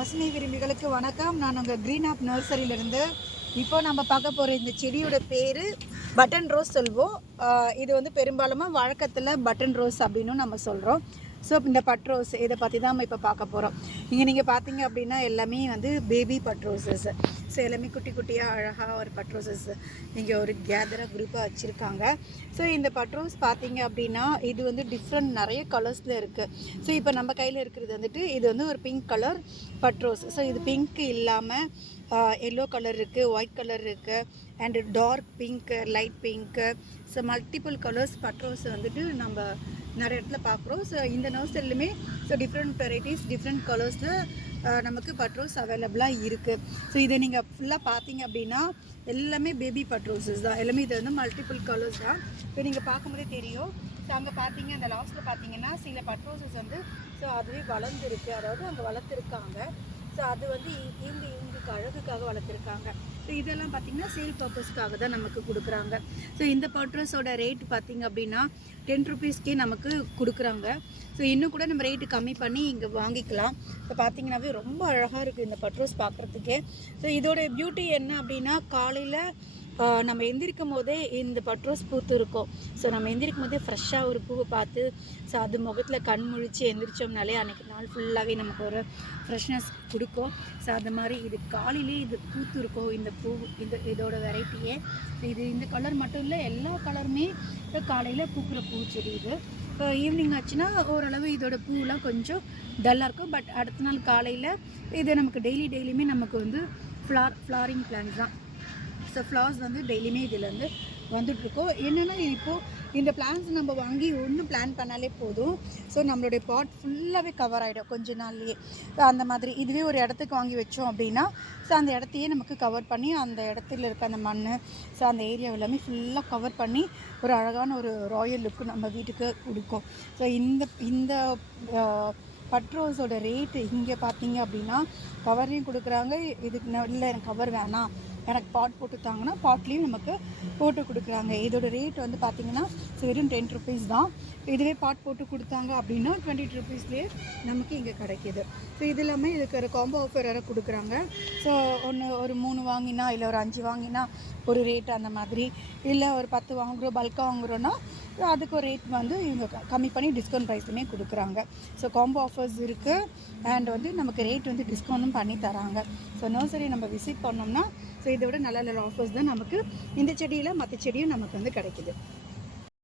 பசுமை விரும்பிகளுக்கு வணக்கம். நான் உங்கள் க்ரீன் ஆப் நர்சரியிலேருந்து. இப்போ நம்ம பார்க்க போகிற இந்த செடியோட பேர் பட்டன் ரோஸ் சொல்வோம். இது வந்து பெரும்பாலும் வழக்கத்தில் பட்டன் ரோஸ் அப்படின்னு நம்ம சொல்கிறோம். ஸோ இந்த பட் ரோஸ் இதை பற்றி தான் நம்ம இப்போ பார்க்க போகிறோம். இங்கே நீங்கள் பார்த்தீங்க அப்படின்னா எல்லாமே வந்து பேபி பட் ரோசஸ். ஸோ எல்லாமே குட்டி குட்டியாக அழகாக ஒரு பட் ரோசஸ் இங்கே ஒரு கேதராக குரூப்பாக வச்சுருக்காங்க. ஸோ இந்த பட் ரோஸ் பார்த்தீங்க அப்படின்னா இது வந்து டிஃப்ரெண்ட் நிறைய கலர்ஸில் இருக்குது. ஸோ இப்போ நம்ம கையில் இருக்கிறது வந்துட்டு இது வந்து ஒரு pink colour but rose. So இது பிங்க் இல்லாமல் எல்லோ கலர் இருக்குது, ஒயிட் கலர் இருக்குது, and dark pink, light pink. So multiple colours but rose வந்துட்டு நம்ம நிறைய இடத்துல பார்க்குறோம். ஸோ இந்த நர்சரிலுமே ஸோ டிஃப்ரெண்ட் வெரைட்டிஸ் டிஃப்ரெண்ட் கலர்ஸில் நமக்கு பட் ரோஸ் அவைலபிளாக இருக்குது. ஸோ இதை நீங்கள் ஃபுல்லாக பார்த்தீங்க அப்படின்னா எல்லாமே பேபி பட் ரோஸஸ் தான். எல்லாமே இது வந்து மல்டிபிள் கலர்ஸ் தான். இப்போ நீங்கள் பார்க்கும்போதே தெரியும். ஸோ அங்கே பார்த்தீங்க அந்த லாஸ்ட்டில் பார்த்தீங்கன்னா சில பட் ரோஸஸ் வந்து ஸோ அதுவே வளர்ந்துருக்கு, அதாவது அங்கே வளர்த்துருக்காங்க. ஸோ அது வந்து இவங்களுக்கு அழகுக்காக வளர்த்துருக்காங்க. ஸோ இதெல்லாம் பார்த்திங்கன்னா சேல் பர்பஸ்க்காக தான் நமக்கு கொடுக்குறாங்க. ஸோ இந்த பட் ரோஸோட ரேட் பார்த்திங்க அப்படின்னா 10 ருபீஸ்க்கே நமக்கு கொடுக்குறாங்க. ஸோ இன்னும் கூட நம்ம ரேட்டு கம்மி பண்ணி இங்கே வாங்கிக்கலாம். ஸோ பார்த்திங்கனாவே ரொம்ப அழகாக இருக்குது இந்த பட் ரோஸ் பார்க்குறதுக்கே. ஸோ இதோட பியூட்டி என்ன அப்படின்னா காலையில் நம்ம எந்திரிக்கும் போதே இந்த பட் ரோஸ் பூத்து இருக்கும். ஸோ நம்ம எந்திரிக்கும் போதே ஃப்ரெஷ்ஷாக ஒரு பூவை பார்த்து ஸோ அது முகத்தில் கண் முழித்து எந்திரிச்சோம்னாலே அன்றைக்கி நாள் ஃபுல்லாகவே நமக்கு ஒரு ஃப்ரெஷ்னஸ் கொடுக்கும். ஸோ அது மாதிரி இது காலையிலே இது பூத்து இருக்கும் இந்த பூ. இதோட வெரைட்டியே இது இந்த கலர் மட்டும் இல்லை, எல்லா கலருமே காலையில் பூக்கிற பூச்செடி இது. இப்போ ஈவினிங் ஆச்சுன்னா ஓரளவு இதோட பூவெலாம் கொஞ்சம் டல்லாக இருக்கும். பட் அடுத்த நாள் காலையில் இது நமக்கு டெய்லியுமே நமக்கு வந்து ஃப்ளாரிங் பிளான்ஸ் தான். ஸோ ஃப்ளார்ஸ் வந்து டெய்லியுமே இதில் வந்து வந்துட்ருக்கோம். என்னென்னா இப்போது இந்த பிளான்ஸ் நம்ம வாங்கி ஒன்று பிளான் பண்ணாலே போதும். ஸோ நம்மளுடைய பாட் ஃபுல்லாகவே கவர் ஆகிடும் கொஞ்ச நாள்லேயே. அந்த மாதிரி இதுவே ஒரு இடத்துக்கு வாங்கி வச்சோம் அப்படின்னா ஸோ அந்த இடத்தையே நமக்கு கவர் பண்ணி அந்த இடத்துல இருக்க அந்த மண் ஸோ அந்த ஏரியா எல்லாமே ஃபுல்லாக கவர் பண்ணி ஒரு அழகான ஒரு ராயல் லுக்கு நம்ம வீட்டுக்கு கொடுக்கும். ஸோ இந்த பட் ரோஸோட ரேட்டு இங்கே பார்த்தீங்க அப்படின்னா கவரையும் கொடுக்குறாங்க. இதுக்கு இல்லை எனக்கு கவர் வேணாம், எனக்கு பாட் போட்டு தாங்கன்னா பாட்லேயும் நமக்கு போட்டு கொடுக்குறாங்க. இதோட ரேட் வந்து பார்த்திங்கன்னா வெறும் 10 ருபீஸ் தான். இதுவே பாட் போட்டு கொடுத்தாங்க அப்படின்னா 20 ருபீஸ்லேயே நமக்கு இங்கே கிடைக்கிது. ஸோ இது எல்லாமே இதுக்கு ஒரு காம்போ ஆஃபர் வேறு கொடுக்குறாங்க. ஸோ ஒரு 3 வாங்கினா இல்லை ஒரு 5 வாங்கினா ஒரு ரேட் அந்த மாதிரி, இல்லை ஒரு 10 வாங்குகிறோம் பல்காக வாங்குகிறோன்னா அதுக்கு ஒரு ரேட் வந்து இவங்க கம்மி பண்ணி டிஸ்கவுண்ட் ப்ரைஸ்லுமே கொடுக்குறாங்க. ஸோ காம்போ ஆஃபர்ஸ் இருக்குது அண்ட் வந்து நமக்கு ரேட் வந்து டிஸ்கவுண்ட்டும் பண்ணி தராங்க. ஸோ நர்சரி நம்ம விசிட் பண்ணோம்னா ஸோ இதை விட நல்ல நல்ல ஆஃபர்ஸ் தான் நமக்கு இந்த செடியில் மற்ற செடியும் நமக்கு வந்து கிடைக்கிது.